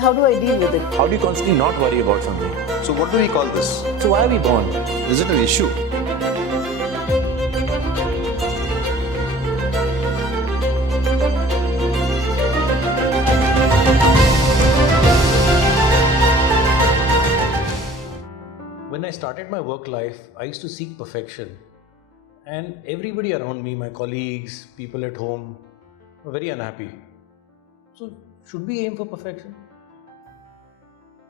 How do I deal with it? How do you constantly not worry about something? So what do we call this? So why are we born? Is it an issue? When I started my work life, I used to seek perfection. And everybody around me, my colleagues, people at home, were very unhappy. So should we aim for perfection?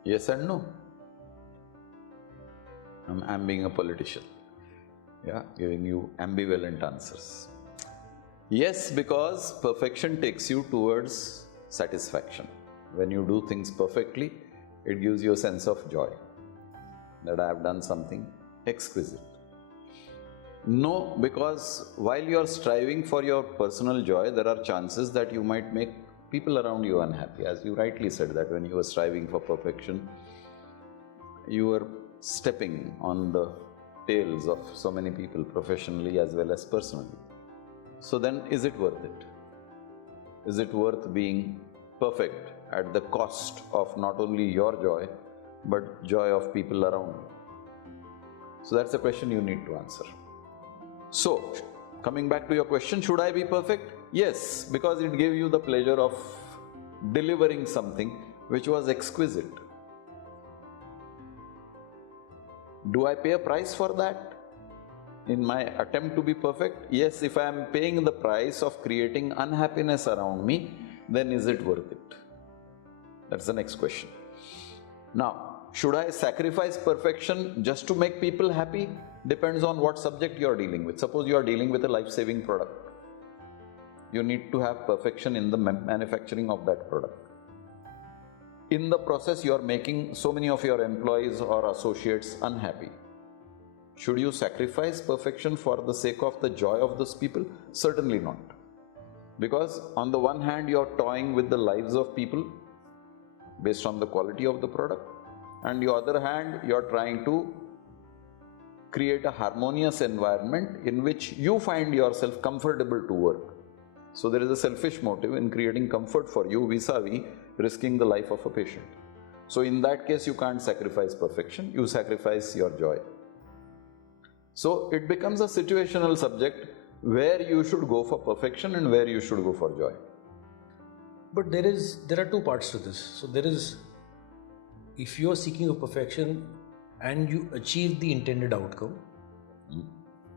Yes and no. I'm being a politician, giving you ambivalent answers. Yes, because perfection takes you towards satisfaction. When you do things perfectly, it gives you a sense of joy, that I have done something exquisite. No, because while you are striving for your personal joy, there are chances that you might make people around you unhappy. As you rightly said, that when you were striving for perfection, you were stepping on the tails of so many people, professionally as well as personally. So then, is it worth it? Is it worth being perfect at the cost of not only your joy, but joy of people around you? So that's a question you need to answer. So, coming back to your question, should I be perfect? Yes, because it gave you the pleasure of delivering something which was exquisite. Do I pay a price for that in my attempt to be perfect? Yes, if I am paying the price of creating unhappiness around me, then is it worth it? That's the next question. Now, should I sacrifice perfection just to make people happy? Depends on what subject you are dealing with. Suppose you are dealing with a life-saving product. You need to have perfection in the manufacturing of that product. In the process, you are making so many of your employees or associates unhappy. Should you sacrifice perfection for the sake of the joy of those people? Certainly not. Because on the one hand, you are toying with the lives of people based on the quality of the product, and on the other hand, you are trying to create a harmonious environment in which you find yourself comfortable to work. So there is a selfish motive in creating comfort for you vis-a-vis risking the life of a patient. So in that case, you can't sacrifice perfection, you sacrifice your joy. So it becomes a situational subject where you should go for perfection and where you should go for joy. But there are two parts to this. So there is, if you are seeking of perfection and you achieve the intended outcome,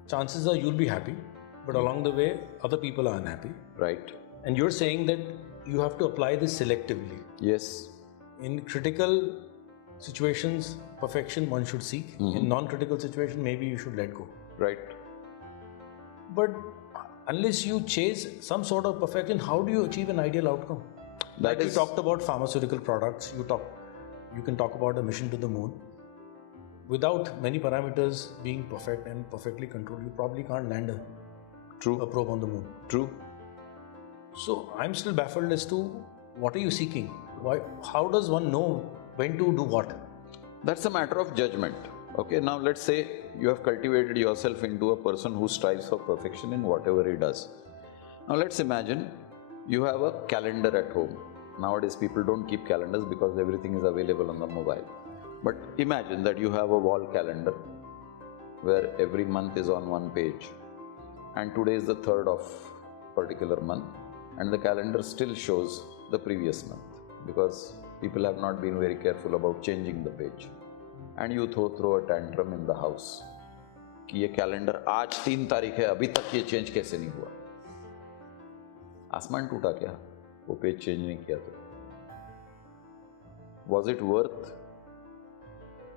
chances are you'll be happy, but along the way, other people are unhappy. Right. And you're saying that you have to apply this selectively. Yes. In critical situations, perfection one should seek. In non-critical situations, maybe you should let go. Right. But unless you chase some sort of perfection, how do you achieve an ideal outcome? You talked about pharmaceutical products, you can talk about a mission to the moon. Without many parameters being perfect and perfectly controlled, you probably can't land a probe on the moon. True. So I'm still baffled as to what are you seeking? How does one know when to do what? That's a matter of judgment. Okay, now let's say you have cultivated yourself into a person who strives for perfection in whatever he does. Now let's imagine you have a calendar at home. Nowadays people don't keep calendars because everything is available on the mobile. But imagine that you have a wall calendar where every month is on one page, and today is the 3rd of particular month, and the calendar still shows the previous month because people have not been very careful about changing the page. And you throw a tantrum in the house कि ये calendar आज 3 तारीख है, अभी तक ये change कैसे नहीं हुआ? आसमान टूटा क्या? वो पेज चेंज नहीं किया तो? Was it worth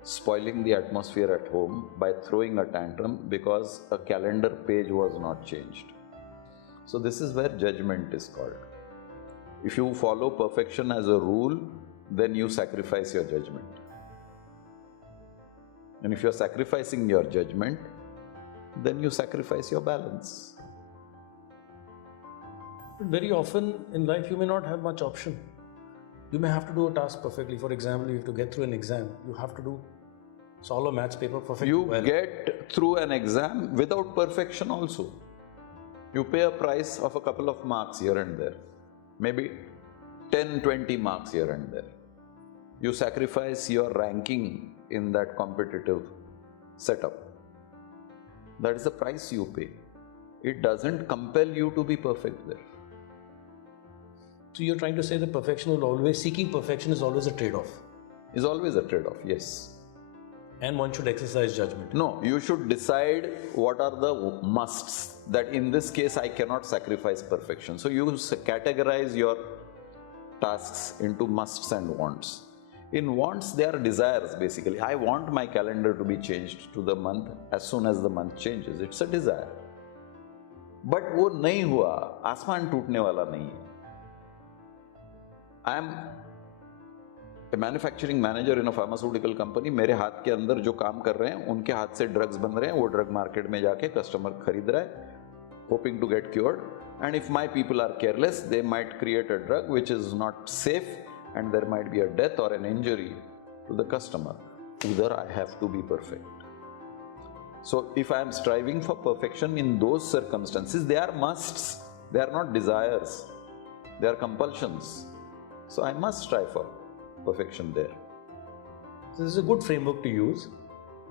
spoiling the atmosphere at home by throwing a tantrum because a calendar page was not changed? So this is where judgment is called. If you follow perfection as a rule, then you sacrifice your judgment. And if you are sacrificing your judgment, then you sacrifice your balance. But very often in life, you may not have much option. You may have to do a task perfectly. For example, you have to get through an exam. You have to solve a maths paper perfectly. You get through an exam without perfection also. You pay a price of a couple of marks here and there. Maybe 10, 20 marks here and there. You sacrifice your ranking in that competitive setup. That is the price you pay. It doesn't compel you to be perfect there. So you're trying to say that seeking perfection is always a trade-off? Is always a trade-off, yes. And one should exercise judgment? No, you should decide what are the musts, that in this case I cannot sacrifice perfection. So you categorize your tasks into musts and wants. In wants, they are desires basically. I want my calendar to be changed to the month as soon as the month changes. It's a desire. But वो नहीं हुआ, आसमान टूटने वाला नहीं है. I am a manufacturing manager in a pharmaceutical company. मेरे हाथ के अंदर जो काम कर रहे हैं, उनके हाथ से drugs बन रहे हैं, वो drug market में जाके customer खरीद रहा है, hoping to get cured. And if my people are careless, they might create a drug which is not safe, and there might be a death or an injury to the customer. Either I have to be perfect. So if I am striving for perfection in those circumstances, they are musts, they are not desires, they are compulsions. So I must strive for perfection there. So this is a good framework to use.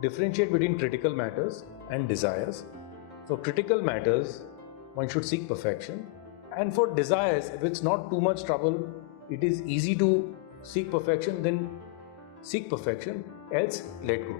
Differentiate between critical matters and desires. For critical matters, one should seek perfection. And for desires, if it's not too much trouble, it is easy to seek perfection, then seek perfection, else let go.